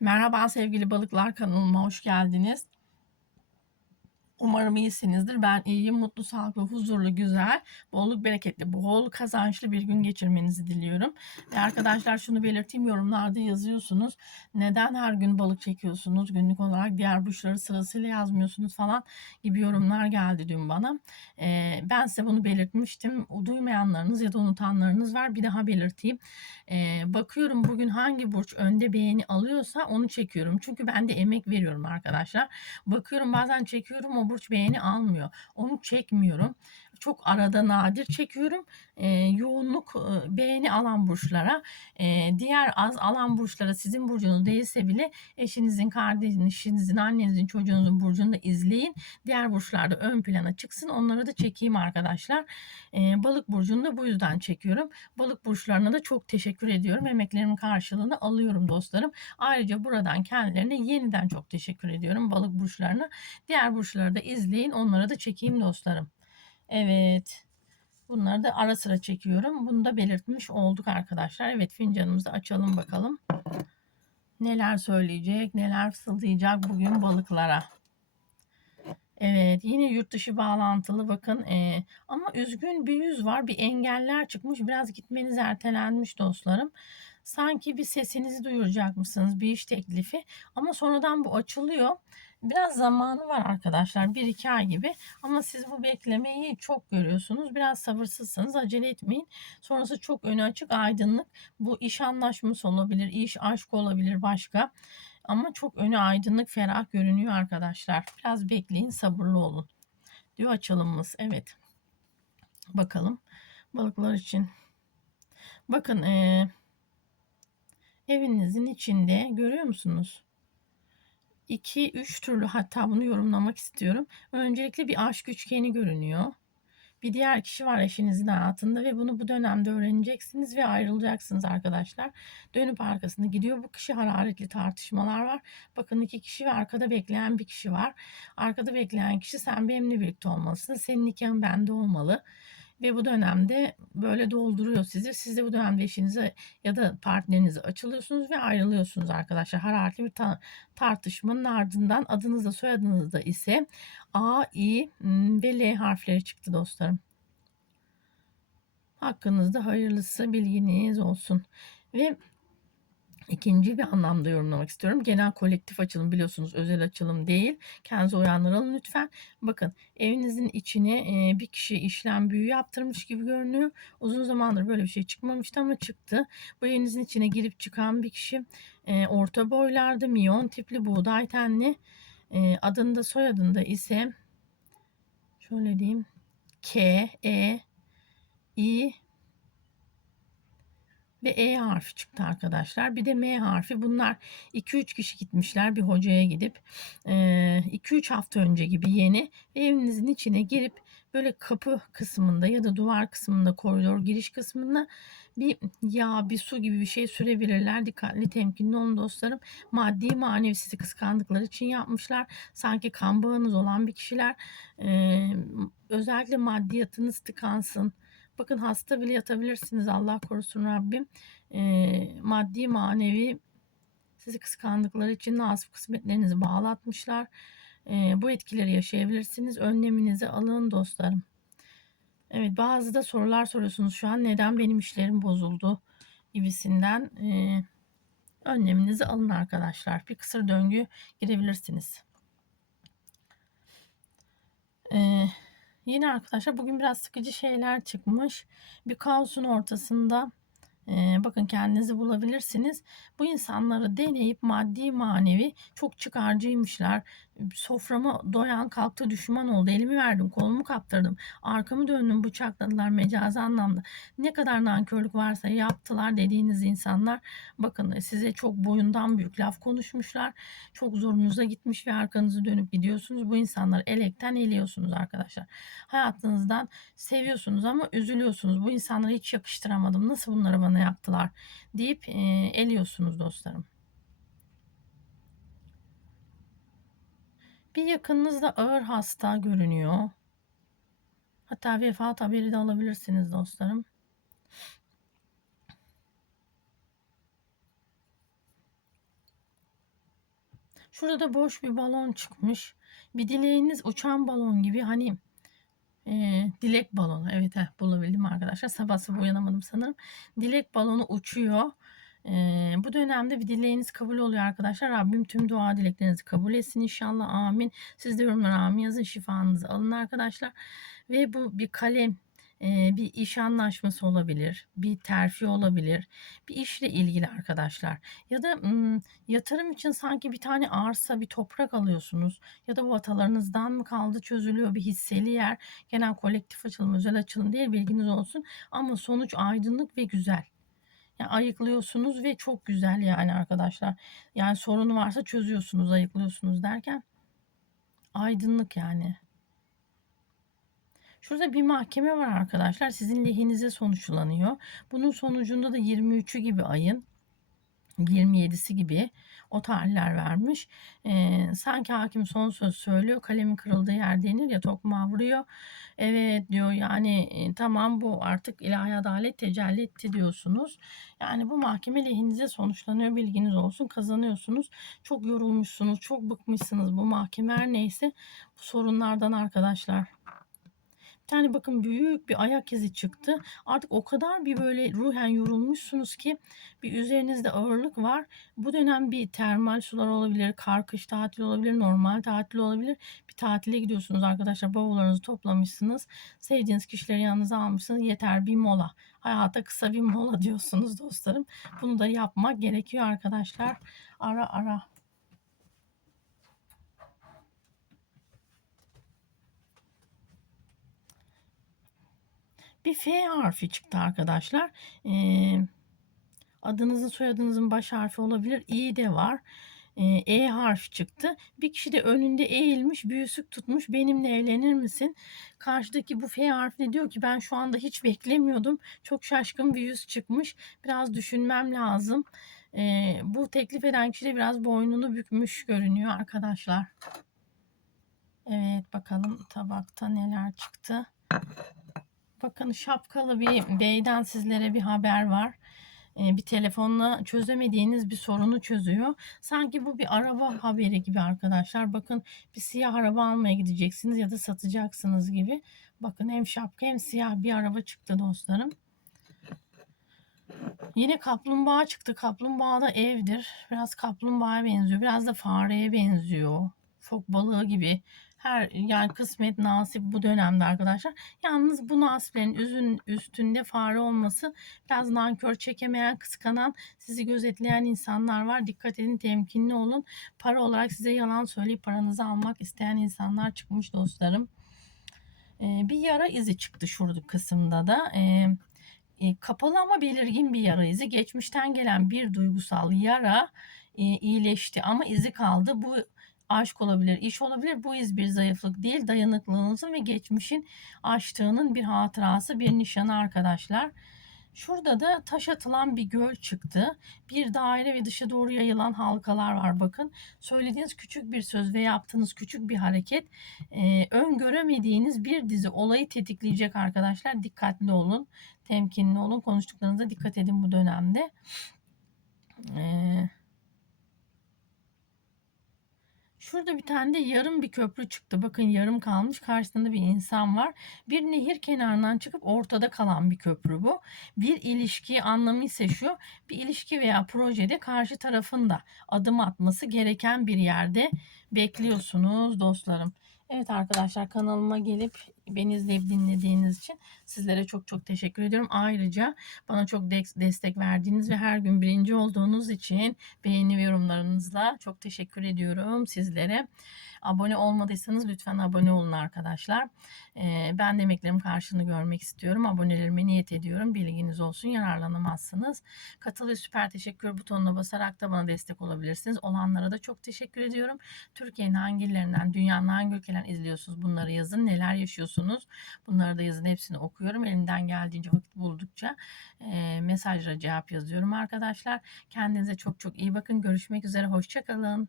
Merhaba sevgili balıklar kanalıma hoş geldiniz. Umarım iyisinizdir. Ben iyiyim, mutlu, sağlıklı, huzurlu, güzel, bolluk, bereketli, bol kazançlı bir gün geçirmenizi diliyorum. Ve arkadaşlar şunu belirteyim yorumlarda yazıyorsunuz. Neden her gün balık çekiyorsunuz? Günlük olarak diğer burçları sırasıyla yazmıyorsunuz falan gibi yorumlar geldi dün bana. Ee, ben size bunu belirtmiştim. Duymayanlarınız ya da unutanlarınız var. Bir daha belirteyim. Ee, bakıyorum bugün hangi burç önde beğeni alıyorsa onu çekiyorum. Çünkü ben de emek veriyorum arkadaşlar. Bakıyorum bazen çekiyorum o burç beğeni almıyor. Onu çekmiyorum. Çok arada nadir çekiyorum. E, yoğunluk e, beğeni alan burçlara, e, diğer az alan burçlara sizin burcunuz değilse bile eşinizin, kardeşinizin, annenizin, çocuğunuzun burcunu da izleyin. Diğer burçlarda ön plana çıksın. Onları da çekeyim arkadaşlar. E, balık burcunu da bu yüzden çekiyorum. Balık burçlarına da çok teşekkür ediyorum. Emeklerimin karşılığını alıyorum dostlarım. Ayrıca buradan kendilerine yeniden çok teşekkür ediyorum balık burçlarına. Diğer burçları da izleyin. Onlara da çekeyim dostlarım. Evet. Bunları da ara sıra çekiyorum. Bunu da belirtmiş olduk arkadaşlar. Evet fincanımızı açalım bakalım. Neler söyleyecek, neler fısıldayacak bugün balıklara. Evet yine yurt dışı bağlantılı bakın e, ama üzgün bir yüz var bir engeller çıkmış biraz gitmeniz ertelenmiş dostlarım sanki bir sesinizi duyuracak mısınız bir iş teklifi ama sonradan bu açılıyor biraz zamanı var arkadaşlar bir iki ay gibi ama siz bu beklemeyi çok görüyorsunuz biraz sabırsızsınız acele etmeyin sonrası çok önü açık aydınlık bu iş anlaşması olabilir iş aşk olabilir başka ama çok önü aydınlık, ferah görünüyor arkadaşlar. Biraz bekleyin, sabırlı olun. Diyor açılımımız. Evet. Bakalım balıklar için. Bakın ee, evinizin içinde görüyor musunuz? 2-3 türlü hatta bunu yorumlamak istiyorum. Öncelikle bir aşk üçgeni görünüyor bir diğer kişi var eşinizin hayatında ve bunu bu dönemde öğreneceksiniz ve ayrılacaksınız arkadaşlar. Dönüp arkasında gidiyor. Bu kişi hararetli tartışmalar var. Bakın iki kişi ve arkada bekleyen bir kişi var. Arkada bekleyen kişi sen benimle birlikte olmalısın. Senin nikahın bende olmalı ve bu dönemde böyle dolduruyor sizi. Siz de bu dönemde eşinize ya da partnerinize açılıyorsunuz ve ayrılıyorsunuz arkadaşlar. Hararetli bir ta- tartışmanın ardından adınızda soyadınızda ise A, I ve L harfleri çıktı dostlarım. Hakkınızda hayırlısı bilginiz olsun. Ve İkinci bir anlamda yorumlamak istiyorum. Genel kolektif açılım biliyorsunuz özel açılım değil. Kendinize uyanlar alın lütfen. Bakın evinizin içine e, bir kişi işlem büyü yaptırmış gibi görünüyor. Uzun zamandır böyle bir şey çıkmamıştı ama çıktı. Bu evinizin içine girip çıkan bir kişi e, orta boylarda miyon tipli buğday tenli e, adında soyadında ise şöyle diyeyim K, E, I, ve E harfi çıktı arkadaşlar. Bir de M harfi. Bunlar 2-3 kişi gitmişler bir hocaya gidip 2-3 hafta önce gibi yeni evinizin içine girip böyle kapı kısmında ya da duvar kısmında koridor giriş kısmında bir yağ bir su gibi bir şey sürebilirler. Dikkatli temkinli olun dostlarım. Maddi manevi sizi kıskandıkları için yapmışlar. Sanki kan bağınız olan bir kişiler. Ee, özellikle maddiyatınız tıkansın Bakın hasta bile yatabilirsiniz Allah korusun Rabbim. E, maddi manevi sizi kıskandıkları için nasip kısmetlerinizi bağlatmışlar. E, bu etkileri yaşayabilirsiniz. Önleminizi alın dostlarım. Evet bazı da sorular soruyorsunuz şu an neden benim işlerim bozuldu gibisinden. E, önleminizi alın arkadaşlar. Bir kısır döngü girebilirsiniz. Eee Yine arkadaşlar bugün biraz sıkıcı şeyler çıkmış. Bir kaosun ortasında ee, bakın kendinizi bulabilirsiniz. Bu insanları deneyip maddi manevi çok çıkarcıymışlar. Soframa doyan kalktı düşman oldu. Elimi verdim kolumu kaptırdım. Arkamı döndüm bıçakladılar mecazi anlamda. Ne kadar nankörlük varsa yaptılar dediğiniz insanlar. Bakın size çok boyundan büyük laf konuşmuşlar. Çok zorunuza gitmiş ve arkanızı dönüp gidiyorsunuz. Bu insanları elekten eliyorsunuz arkadaşlar. Hayatınızdan seviyorsunuz ama üzülüyorsunuz. Bu insanları hiç yakıştıramadım. Nasıl bunları bana yaptılar deyip e, eliyorsunuz dostlarım. Bir yakınınızda ağır hasta görünüyor. Hatta vefat haberi de alabilirsiniz dostlarım. Şurada da boş bir balon çıkmış. Bir dileğiniz uçan balon gibi hani e, dilek balonu. Evet heh, bulabildim arkadaşlar. Sabah sabah uyanamadım sanırım. Dilek balonu uçuyor. E, bu dönemde bir dileğiniz kabul oluyor arkadaşlar. Rabbim tüm dua dileklerinizi kabul etsin inşallah. Amin. Siz de yorumlara amin yazın. Şifanızı alın arkadaşlar. Ve bu bir kalem bir iş anlaşması olabilir, bir terfi olabilir, bir işle ilgili arkadaşlar. Ya da ım, yatırım için sanki bir tane arsa, bir toprak alıyorsunuz. Ya da bu atalarınızdan mı kaldı çözülüyor bir hisseli yer. Genel kolektif açılım, özel açılım değil bilginiz olsun. Ama sonuç aydınlık ve güzel. Yani ayıklıyorsunuz ve çok güzel yani arkadaşlar. Yani sorunu varsa çözüyorsunuz, ayıklıyorsunuz derken aydınlık yani. Şurada bir mahkeme var arkadaşlar. Sizin lehinize sonuçlanıyor. Bunun sonucunda da 23'ü gibi ayın 27'si gibi o tarihler vermiş. Ee, sanki hakim son söz söylüyor. Kalemin kırıldığı yer denir ya tokmağı vuruyor. Evet diyor yani e, tamam bu artık ilahi adalet tecelli etti diyorsunuz. Yani bu mahkeme lehinize sonuçlanıyor bilginiz olsun kazanıyorsunuz. Çok yorulmuşsunuz çok bıkmışsınız bu mahkeme her neyse bu sorunlardan arkadaşlar. Bir tane bakın büyük bir ayak izi çıktı. Artık o kadar bir böyle ruhen yorulmuşsunuz ki bir üzerinizde ağırlık var. Bu dönem bir termal sular olabilir, kar kış tatil olabilir, normal tatil olabilir. Bir tatile gidiyorsunuz arkadaşlar. Bavullarınızı toplamışsınız. Sevdiğiniz kişileri yanınıza almışsınız. Yeter bir mola. Hayata kısa bir mola diyorsunuz dostlarım. Bunu da yapmak gerekiyor arkadaşlar. Ara ara. Bir F harfi çıktı arkadaşlar. Ee, adınızın soyadınızın baş harfi olabilir. İ de var. E harfi çıktı. Bir kişi de önünde eğilmiş, büyüsük tutmuş. Benimle evlenir misin? Karşıdaki bu F harfi diyor ki ben şu anda hiç beklemiyordum. Çok şaşkın bir yüz çıkmış. Biraz düşünmem lazım. Ee, bu teklif eden kişi de biraz boynunu bükmüş görünüyor arkadaşlar. Evet bakalım tabakta neler çıktı. Bakın şapkalı bir beyden sizlere bir haber var. Ee, bir telefonla çözemediğiniz bir sorunu çözüyor. Sanki bu bir araba haberi gibi arkadaşlar. Bakın bir siyah araba almaya gideceksiniz ya da satacaksınız gibi. Bakın hem şapka hem siyah bir araba çıktı dostlarım. Yine kaplumbağa çıktı. Kaplumbağa da evdir. Biraz kaplumbağaya benziyor. Biraz da fareye benziyor. Fok balığı gibi her yani kısmet nasip bu dönemde arkadaşlar. Yalnız bu nasiplerin üzün üstünde fare olması biraz nankör çekemeyen, kıskanan, sizi gözetleyen insanlar var. Dikkat edin, temkinli olun. Para olarak size yalan söyleyip paranızı almak isteyen insanlar çıkmış dostlarım. Ee, bir yara izi çıktı şurada kısımda da. Ee, e, kapalı ama belirgin bir yara izi. Geçmişten gelen bir duygusal yara e, iyileşti ama izi kaldı. Bu aşk olabilir, iş olabilir. Bu iz bir zayıflık değil, dayanıklılığınızın ve geçmişin aştığının bir hatırası, bir nişanı arkadaşlar. Şurada da taş atılan bir göl çıktı. Bir daire ve dışa doğru yayılan halkalar var bakın. Söylediğiniz küçük bir söz ve yaptığınız küçük bir hareket e, öngöremediğiniz bir dizi olayı tetikleyecek arkadaşlar. Dikkatli olun, temkinli olun. Konuştuklarınıza dikkat edin bu dönemde. Eee Şurada bir tane de yarım bir köprü çıktı. Bakın yarım kalmış. Karşısında bir insan var. Bir nehir kenarından çıkıp ortada kalan bir köprü bu. Bir ilişki anlamı ise şu. Bir ilişki veya projede karşı tarafın da adım atması gereken bir yerde bekliyorsunuz dostlarım. Evet arkadaşlar kanalıma gelip beni izleyip dinlediğiniz için sizlere çok çok teşekkür ediyorum. Ayrıca bana çok destek verdiğiniz ve her gün birinci olduğunuz için beğeni ve yorumlarınızla çok teşekkür ediyorum sizlere. Abone olmadıysanız lütfen abone olun arkadaşlar. Ee, ben de emeklerimin karşılığını görmek istiyorum. Abonelerime niyet ediyorum. Bilginiz olsun yararlanamazsınız. Katıl ve süper teşekkür butonuna basarak da bana destek olabilirsiniz. Olanlara da çok teşekkür ediyorum. Türkiye'nin hangi illerinden, dünyanın hangi ülkelerinden izliyorsunuz bunları yazın. Neler yaşıyorsunuz? Bunları da yazın. Hepsini okuyorum. Elimden geldiğince vakit buldukça e, mesajlara cevap yazıyorum arkadaşlar. Kendinize çok çok iyi bakın. Görüşmek üzere. Hoşçakalın.